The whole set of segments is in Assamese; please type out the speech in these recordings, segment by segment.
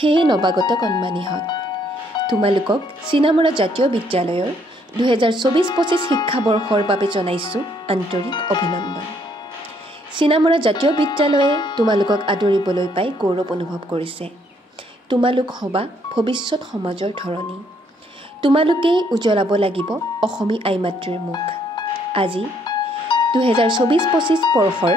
হে নৱাগত কণমানিহঁত, তোমালোকক চিনামৰা জাতীয় বিদ্যালয়ৰ 2024-25 শিক্ষাবৰ্ষৰ বাবে জনাইছোঁ আন্তৰিক অভিনন্দন। চিনামৰা জাতীয় বিদ্যালয়ে তোমালোকক আদৰিবলৈ পাই গৌৰৱ অনুভৱ কৰিছে। তোমালোক হবা ভৱিষ্যত সমাজৰ ধৰণী। তোমালোকেই উজ্বলাব লাগিব অসমী আই মাতৃৰ মুখ। আজি 2024-25 বৰ্ষৰ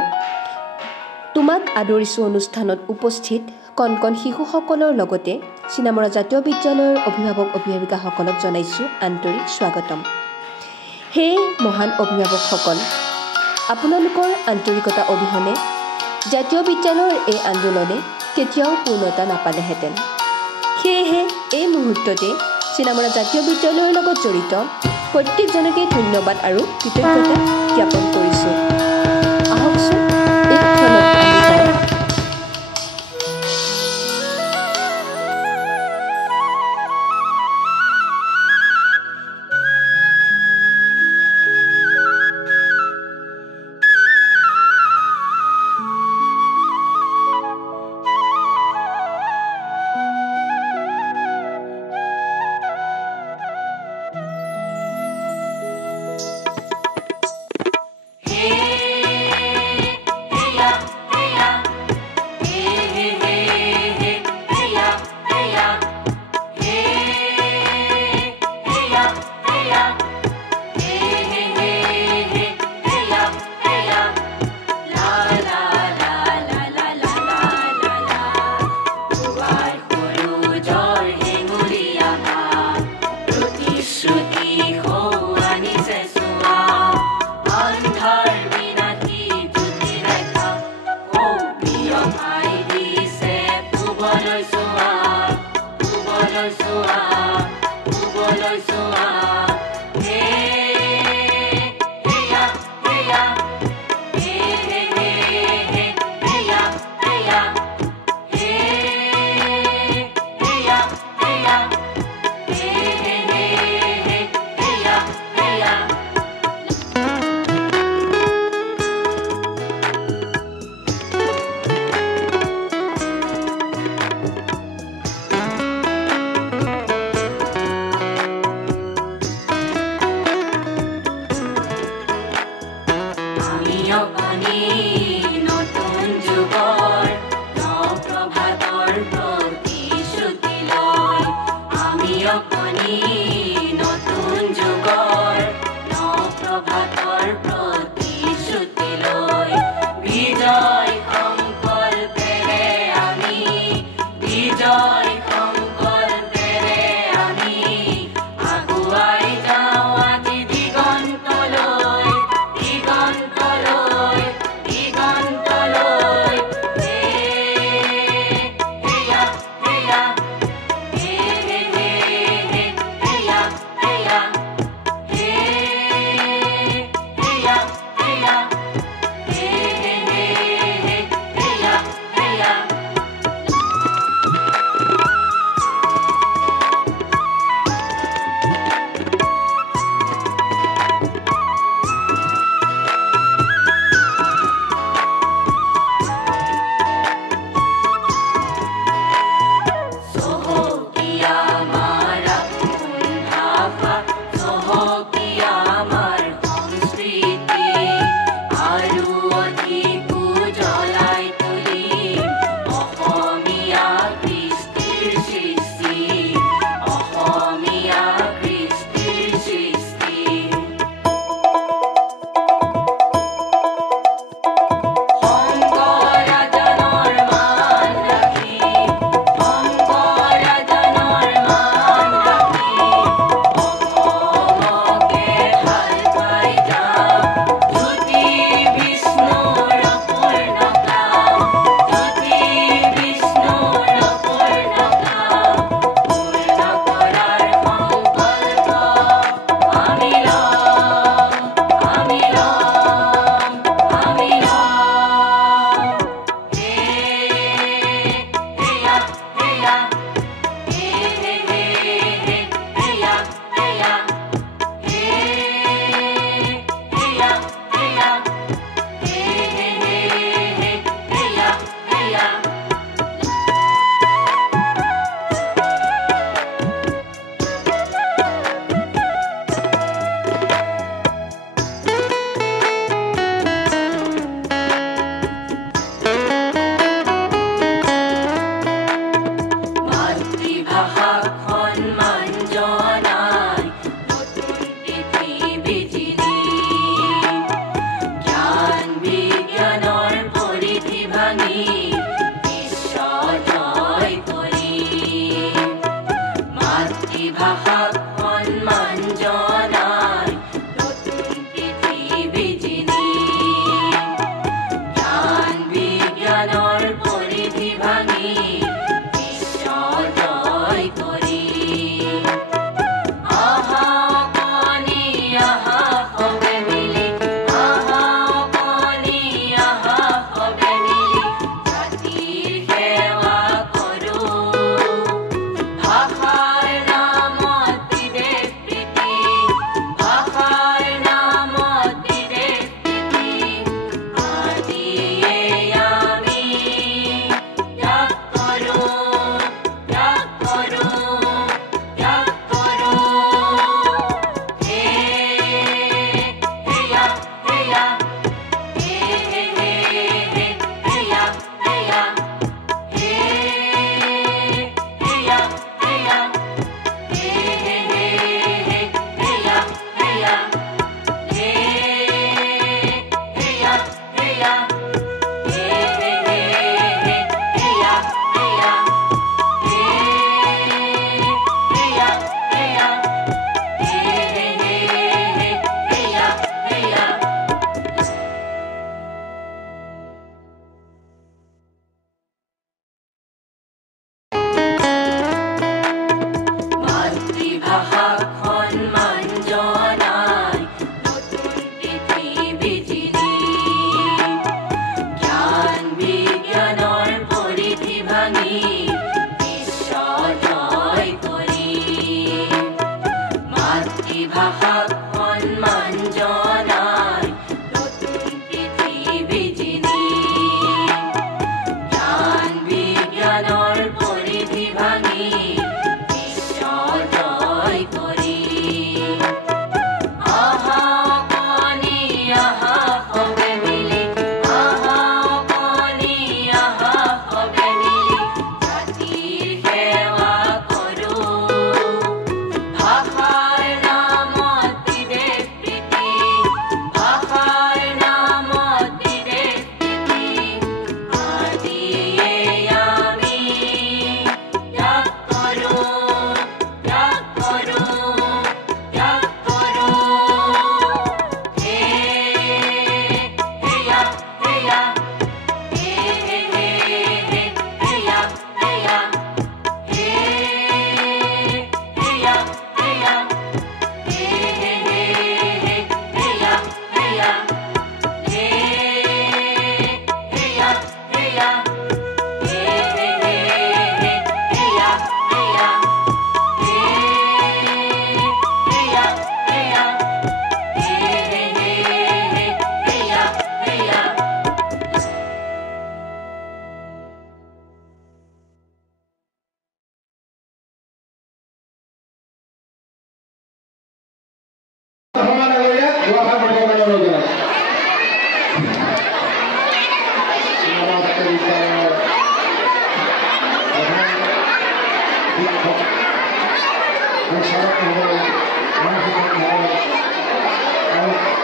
তোমাক আদৰিছোঁ অনুষ্ঠানত উপস্থিত কণ কণ শিশুসকলৰ লগতে চিনামৰা জাতীয় বিদ্যালয়ৰ অভিভাৱক অভিভাৱিকাসকলক জনাইছোঁ আন্তৰিক স্বাগতম। হে মহান অভিভাৱকসকল, আপোনালোকৰ আন্তৰিকতা অবিহনে জাতীয় বিদ্যালয়ৰ এই আন্দোলনে কেতিয়াও পূৰ্ণতা নাপালেহেঁতেন। সেয়েহে এই মুহূৰ্ততে চিনামৰা জাতীয় বিদ্যালয়ৰ লগত জড়িত প্ৰত্যেকজনকে ধন্যবাদ আৰু কৃতজ্ঞতা জ্ঞাপন কৰিছোঁ। আহকচোন এই ক্ষণত আমি গাওঁ।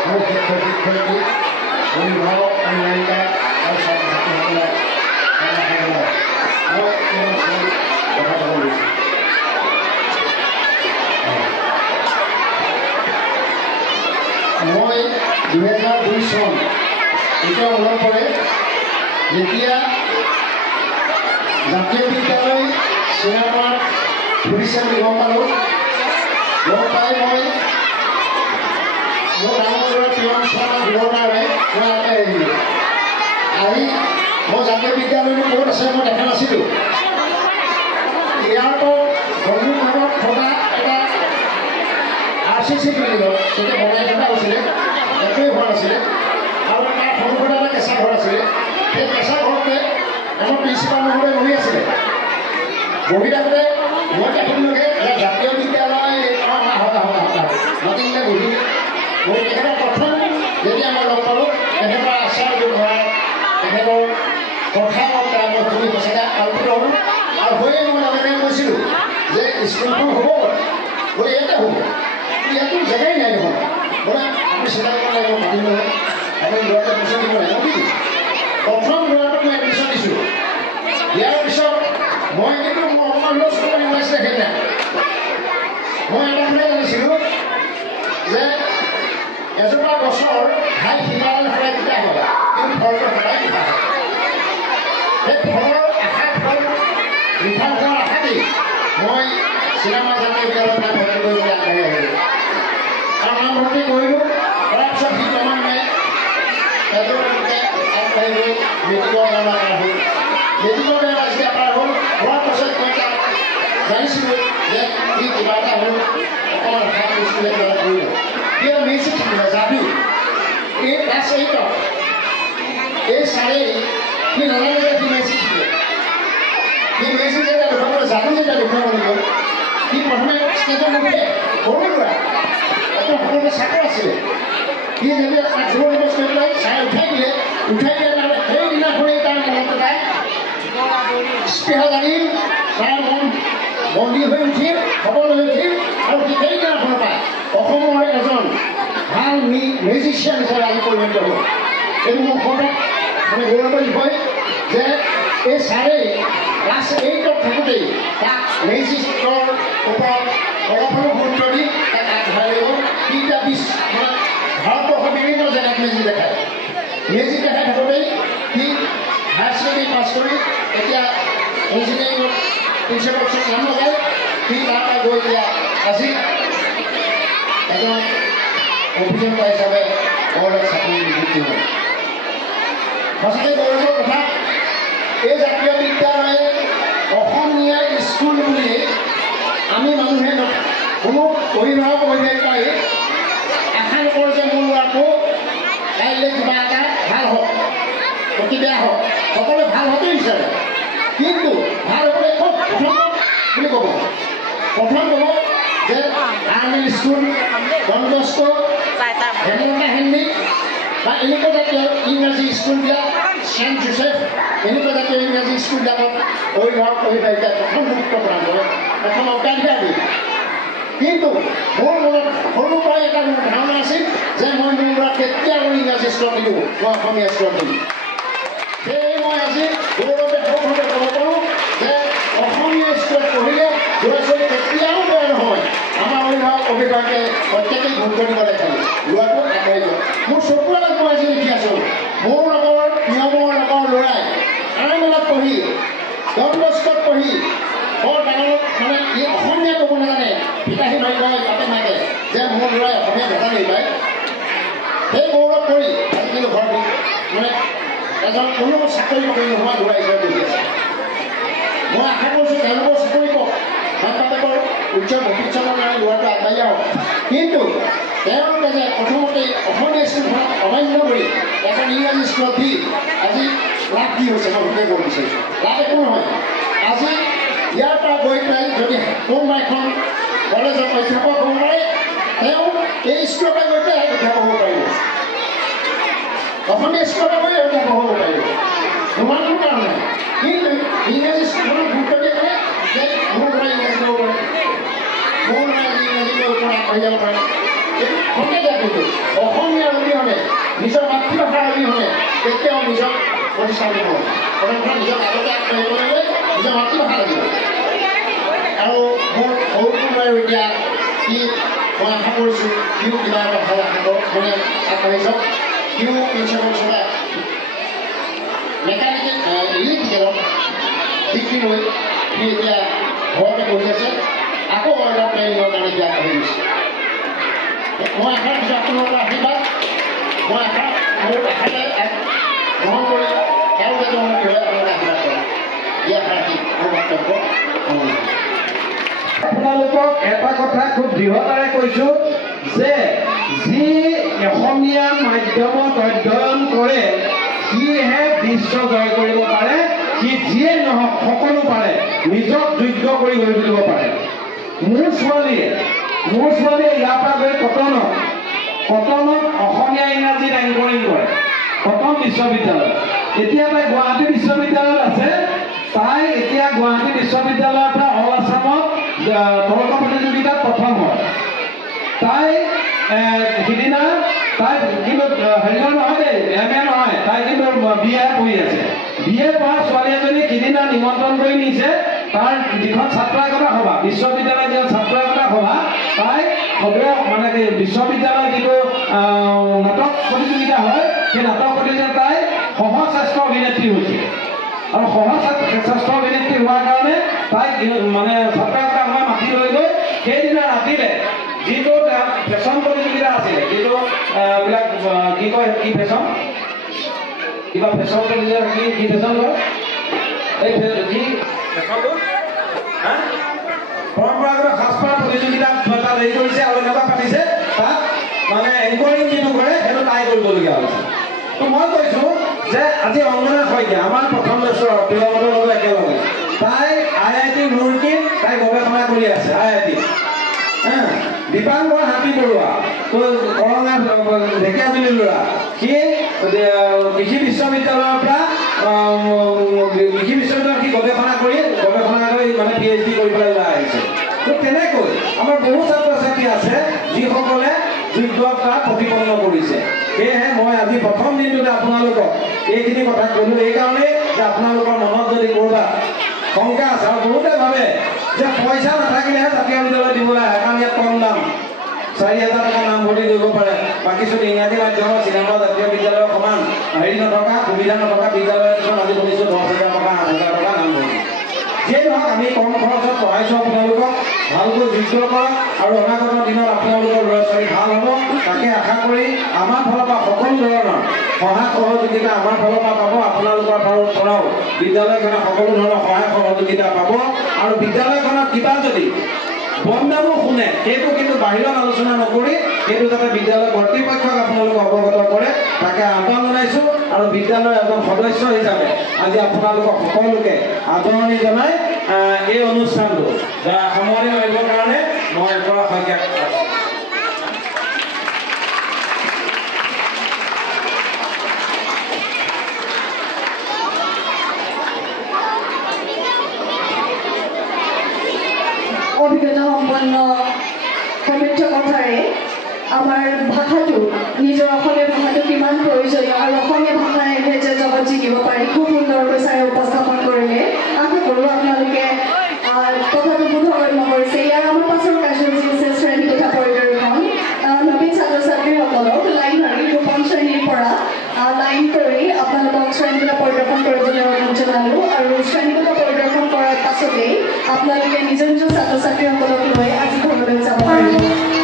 মোৰ শিক্ষক শিক্ষয়িত্ৰী অভিভাৱক অভিভাৱিকা আৰু ছাত্ৰ ছাত্ৰীসকলে মই কথা ক'ব লৈছোঁ। মই 2002 চন এতিয়া মনত পৰে যেতিয়া জাতীয় বিদ্যালয় চিনেমাত ফুৰিছে বুলি গম পালোঁ। গম পাই মই মোৰ ডাঙৰ ল'ৰা প্ৰিয়ম শৰ্মা দিবৰ কাৰণে মই ইয়াতে আহিলোঁ। আহি মই জাতীয় বিদ্যালয়টো ক'ত আছে মই দেখা নাছিলোঁ। এয়াৰপৰ্ট গণমুখত থকা এটা RCC বিল্ডিঙত সেইটো বনাই থকা হৈছিলে, একোৱেই হোৱা নাছিলে আৰু তাৰ সন্মুখত এটা কেঁচা ঘৰ আছিলে। সেই কেঁচা ঘৰতে আমাৰ প্ৰিন্সিপাল মহোদয় বহি আছিলে। বহি থাকোঁতে মই দেখিলোঁগৈ যে জাতীয় বিদ্যালয় মাতিলে বহি মই তেখেতৰ প্ৰথম যেতিয়া মই লগ পালোঁ তেখেতৰ আচাৰ ব্যৱহাৰ তেখেতৰ কথা বতৰা মই শুনি সঁচাকৈ আলোকিত হ'লোঁ। আৰু হৈয়ে মই লগতে কৈছিলোঁ যে স্কুলখন হ'ব বোলে ইয়াতে হ'ব, ইয়াতো জেগাই নাই দেখোন বোলে আপুনি চিন্তা কৰিব লাগিব মাতিব নহয় আপুনি ল'ৰাটোক এডমিশ্যন দিব লাগিব কি প্ৰথম ল'ৰাটোক মই এডমিশ্যন দিছোঁ। দিয়াৰ পিছত মই কিন্তু মোৰ অকণমান হ'লেও চকু পানী ওলাইছিলে সেইদিনা। মই এটা কথাই জানিছিলোঁ যে এজোপা গছৰ ঘাই সিমাল সদায় কেতিয়া হ'ব কিন্তু ফলটো সদায় মিঠা হয়। সেই ফলৰ আশা ফল মিঠা হোৱাৰ আশাতেই মই চিনেমা জাতীয় বিদ্যালয়ত নাম ভৰ্তি কৰিবলৈ আগবাঢ়ি আহিলোঁ। আৰু নাম ভৰ্তি কৰিলোঁ। কৰাৰ পিছত সি প্ৰমাণ নাই আগবাঢ়ি গৈ মেট্ৰিকৰ কাৰণে কৰা হ'ল। মেট্ৰিকৰ কাৰণে যেতিয়া পাৰ হ'ল হোৱাৰ পাছত মই তাক জানিছিলোঁ যে সি কিবা এটা হ'ল অকণমান আশা কৰিছিলে কিবা এটা কৰিলোঁ। সি মেজিক শিকিলে যাদু। এই ক্লাছ 8ত এই ছাৰেই সি নাজানে যে সি মেজিক শিকিলে। সি মেজিক যেতিয়া দেখুৱাবলৈ যাদু যেতিয়া দেখুৱাবলৈ গ'ল সি প্ৰথমে ষ্টেজত নুঠে, সৰু ল'ৰা একদম সকলোতে ছাত্ৰ আছিলে। সি যেতিয়া তাক জোৰ নিবচ কৰি পেলাই ছাৰে উঠাই দিলে তাৰমানে সেইদিনাখনেই তাৰ মনত এটা স্পৃহা জাগিল, তাৰ মন বন্দী হৈ উঠিল, সবল হৈ উঠিল আৰু সি সেইদিনাখনৰ পৰা অসমৰ এজন ভাল মিউজিচিয়ান হিচাপে আজি পৰিণত হ'ল। এইটো মোৰ সদায় মানে গৌৰৱৰ বিষয় যে এই ছাৰেই ক্লাছ 8ত থাকোঁতেই তাক মিউজিকৰ ওপৰত অলপমানো গুৰুত্ব দি তাক আগবঢ়াই লৈ গ'ল। সি এতিয়া মানে ভাৰতবৰ্ষৰ বিভিন্ন জেগাত মেজিক দেখায়। মেজিক দেখাই থাকোঁতেই সি হায়াৰ ছেকেণ্ডেৰী পাছ কৰি এতিয়া ইঞ্জিনিয়াৰিঙত প্ৰিন্সিপাল নাম লগাই সি তাৰপৰা গৈ এতিয়া আজি এজন অভিযন্তা হিচাপে ঘৰত চাকৰি নিযুক্তি হ'ল। সঁচাকৈ গৌৰৱৰ কথা এই জাতীয় বিদ্যালয়ে অসমীয়া স্কুল বুলি আমি মানুহে কোনো অভিভাৱক অভিভাৱিকাই আশা নকৰোঁ যে মোৰ ল'ৰাটো কাইলৈ কিবা এটা ভাল হওক অতি বেয়া হওক, সকলোৱে ভাল হোৱাটো বিচাৰে। কিন্তু ভাল হ'বলৈ খুব প্ৰথম বুলি ক'ব যে আৰ্মি স্কুল বন্দবস্ত হেমলতা হিন্দী বা এনেকুৱা জাতীয় ইংৰাজী স্কুলবিলাক চেণ্ট জোচেফ এনেকুৱা জাতীয় ইংৰাজী স্কুলবিলাকত অভিভাৱক অভিভাৱিকাই প্ৰথম গুৰুত্ব প্ৰদান কৰে, প্ৰথম অগ্ৰাধিকাৰ দিয়ে। কিন্তু মোৰ মনত সৰুৰ পৰাই এটা মোৰ ধাৰণা আছিল যে মই মোৰ ল'ৰাক কেতিয়াও ইংৰাজী স্কুলত নিদিওঁ, মই অসমীয়া স্কুলত দিম। সেয়ে মই আজি গৌৰৱে সৰুভাৱে ক'ব পাৰোঁ যে অসমীয়া স্কুলত পঢ়িলে ল'ৰা ছোৱালী কেতিয়াও বেয়া নহয়। আমাৰ অভিভাৱক অভিভাৱকে প্ৰত্যেকেই গুৰুত্ব দিব লাগে, ল'ৰাটো আগবাঢ়ি গ'ল। মোৰ চকুৰ আগত মই আজি লিখি আছোঁ মোৰ লগৰ নিয়মৰ লগৰ ল'ৰাই আইমেলত পঢ়ি ডনবস্কত পঢ়ি বৰ ডাঙৰ মানে ই অসমীয়া ক'ব নাজানে, ভিতাহী মাৰি কয় বাপে মাকে যে মোৰ ল'ৰাই অসমীয়া নাজানেই পায়। সেই গৌৰৱ কৰি আজি কিন্তু ঘৰত মানে এজন কোনো চাকৰি বাকৰি নোহোৱা ল'ৰা হিচাপে বহি আছে। মই আশা কৰিছোঁ তেওঁলোকৰ চাকৰি পাওক, মাক বাপেকৰ উজ্জ্বল ভৱিষ্যতৰ কাৰণে ল'ৰাটো আগবাঢ়ি আহক। কিন্তু তেওঁলোকে যে প্ৰথমতেই অসমীয়া স্কুলখনক অমান্য কৰি এখন ইংৰাজী স্কুলত দি আজি লাভ কি হৈছে মই সেইটোৱে ক'ব বিচাৰিছোঁ। লাভ একো নহয়। আজি ইয়াৰ পৰা গৈ পেলাই যদি কোনোবা এখন কলেজত অধ্যাপক হ'ব পাৰে তেওঁ এই স্কুলৰ পৰা গৈ পেলাই অধ্যাপক হ'ব পাৰিব, অসমীয়া স্কুলৰ পৰা গৈ অধ্যাপক হ'ব পাৰিব, নোহোৱাটো কাৰণে। কিন্তু ইংৰাজী স্কুলখনত গুৰুত্ব দিয়ে মানে যে মোৰ ল'ৰাই ইংৰাজী ল'ব পাৰে, মোৰ ল'ৰাই ইংৰাজী লৈ আগবাঢ়ি যাব পাৰে। এইটো খন্তেক কিন্তু অসমীয়া নিজৰ মাতৃভাষা অবিহনে কেতিয়াও নিজক প্ৰতিষ্ঠা কৰিব প্ৰথমে নিজক আগতে আগবাঢ়িব লাগিলে নিজৰ মাতৃভাষা লাগিব আৰু মোৰ সৰুটো আৰু এতিয়া কি মই আশা কৰিছোঁ সিও কিবা এটা ভাল আশা মানে আগবাঢ়ি যাওক সিও ইঞ্চুৰেঞ্চ চলাই মেকানিকেল ইলেক্ট্ৰিকেলত ডিগ্ৰী লৈ সি এতিয়া ঘৰতে পঢ়ি আছে আকৌ অলপ ট্ৰেইনিঙৰ কাৰণে এতিয়া আগবাঢ়ি গৈছে মই আশা কৰিছোঁ আপোনালোকৰ আশীৰ্বাদ মই আশা মোৰ আশাতে গ্ৰহণ কৰি তেওঁ যাতে মই কি হয় আপোনালোকে আশীৰ্বাদ কৰে এই আশা ৰাখি মোৰ বক্তব্য আপোনালোকক এটা কথা খুব দৃঢ়তাৰে কৈছোঁ যে যি অসমীয়া মাধ্যমত অধ্যয়ন কৰে সিহে বিশ্ব জয় কৰিব পাৰে সি যিয়ে নহওক সকলো পাৰে নিজক যোগ্য কৰি গঢ়ি তুলিব পাৰে মোৰ ছোৱালীয়ে ইয়াৰ পৰা গৈ কটনত অসমীয়া ইংৰাজীত এংকৰিং কৰে কটন বিশ্ববিদ্যালয় এতিয়া তাই গুৱাহাটী বিশ্ববিদ্যালয়ত আছে তাই এতিয়া গুৱাহাটী বিশ্ববিদ্যালয়ৰ পৰা অল আছামত তৰ্ক প্ৰতিযোগিতাত প্ৰথম হয় তাই সিদিনা তাই কিন্তু হেৰিৰ নহয় দেই MA নহয় তাই কিন্তু BA পঢ়ি আছে BA পঢ়া ছোৱালী এজনী সিদিনা নিমন্ত্ৰণ কৰি নিছে তাৰ যিখন ছাত্ৰ একতা সভা বিশ্ববিদ্যালয়ৰ যিখন ছাত্ৰ একতা সভা তাই মানে কি বিশ্ববিদ্যালয়ৰ যিটো নাটক প্ৰতিযোগিতা হয় সেই নাটক প্ৰতিযোগিতাত তাই সহশ্ৰেষ্ঠ অভিনেত্ৰী হৈছে আৰু সহশ্ৰেষ্ঠ অভিনেত্ৰী হোৱাৰ কাৰণে তাই মানে ছাত্ৰ একতা সভা মাতি লৈ গৈ সেইদিনা ৰাতিলে যিটো ফেশ্বন প্ৰতিযোগিতা আছিলে যিটো বিলাক কি কয় কি ফেশ্বন কিবা ফেশ্বন প্ৰতিযোগিতা কি ফেশ্বন কয় এই কি ফেশ্বনটো পৰম্পৰাগত সাজপাৰ প্ৰতিযোগিতাত তাত হেৰি কৰিছে আৰু এনেকুৱা পাতিছে তাত মানে এংকৰিং যিটো কৰে সেইটো তাই কৰিবলগীয়া হৈছে তো মই কৈছোঁ যে আজি অংগনা শইকীয়া আমাৰ প্ৰথম বছৰ পিলামতৰ লগত একেলগে তাই IIT ৰুৰকীত তাই গৱেষণা কৰি আছে IIT দীপাংকৰ হাতী বৰুৱা কৰঙা ঢেকীয়াজুলি ল'ৰা সি কৃষি বিশ্ববিদ্যালয়ৰ পৰা সি গৱেষণা কৰি মানে PhD কৰি পেলাই ওলাই আহিছে তো তেনেকৈ আমাৰ বহু ছাত্ৰ ছাত্ৰী আছে যিসকলে যোগ্যতা প্ৰতিপন্ন কৰিছে সেয়েহে মই আজি প্ৰথম দিনটোতে আপোনালোকক এইখিনি কথা ক'লোঁ এইকাৰণেই যে আপোনালোকৰ মনত যদি ক'ৰবাত শংকা আছে আৰু বহুতে ভাবে যে পইচা নাথাকিলেহে জাতীয় বিদ্যালয় দিবলৈ আহে কাৰণ ইয়াত কম দাম 4,000 টকা নামভৰ্তি কৰিব পাৰে বাকী চোন ইংৰাজী মাধ্যমৰ চিনেমা জাতীয় বিদ্যালয়ৰ সমান হেৰি নথকা সুবিধা নথকা বিদ্যালয়ৰ কিছুমান আজি শুনিছোঁ 10,000 টকা 8,000 টকা নামভৰ্তি যিয়ে নহওক আমি কম খৰচত পঢ়াইছোঁ আপোনালোকক ভালকৈ যোগ্য কৰক আৰু অনাগত দিনত আপোনালোকৰ ল'ৰা ছোৱালী ভাল হ'ব তাকে আশা কৰি আমাৰ ফালৰ পৰা সকলো ধৰণৰ সহায় সহযোগিতা আমাৰ ফালৰ পৰা পাব আপোনালোকৰ পৰাও বিদ্যালয়খনে সকলো ধৰণৰ সহায় সহযোগিতা পাব আৰু বিদ্যালয়খনত কিবা যদি বদনামো শুনে সেইটো কিন্তু বাহিৰত আলোচনা নকৰি সেইটো যাতে বিদ্যালয় কৰ্তৃপক্ষক আপোনালোকে অৱগত কৰে তাকে আহ্বান জনাইছোঁ আৰু বিদ্যালয়ৰ এজন সদস্য হিচাপে আজি আপোনালোকক সকলোকে আদৰণি জনাই এই অনুষ্ঠানটো সামৰণি মাৰিবৰ কাৰণে মই পৰা শইকীয়াক অভিজ্ঞতা সম্পন্ন সমৃদ্ধ কথাৰে আমাৰ ভাষাটো নিজৰ অসমীয়া ভাষাটো কিমান প্ৰয়োজনীয় আৰু অসমীয়া ভাষাৰে যে জগত জিকিব পাৰি খুব সুন্দৰকৈ ছাৰে উপস্থাপন কৰিলে আশা কৰোঁ আপোনালোকে কথাটো বোধগম্য কৰিছে ইয়াৰ আমাৰ পাছৰ কাৰ্যসূচী আছে শ্ৰেণী কোঠা পৰিদৰ্শন নবীন ছাত্ৰ ছাত্ৰীসকলক লাইন ধৰি গোপন শ্ৰেণীৰ পৰা লাইন কৰি আপোনালোকক শ্ৰেণী কোঠা পৰিদৰ্শন কৰিবলৈ অনুৰোধ জনালোঁ আৰু শ্ৰেণী কোঠা পৰিদৰ্শন কৰাৰ পাছতেই আপোনালোকে নিজৰ নিজৰ ছাত্ৰ ছাত্ৰীসকলক লৈ আজি ঘৰলৈ যাব পাৰিব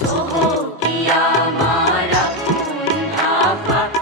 Soho, Iya, Mara, Unhafa.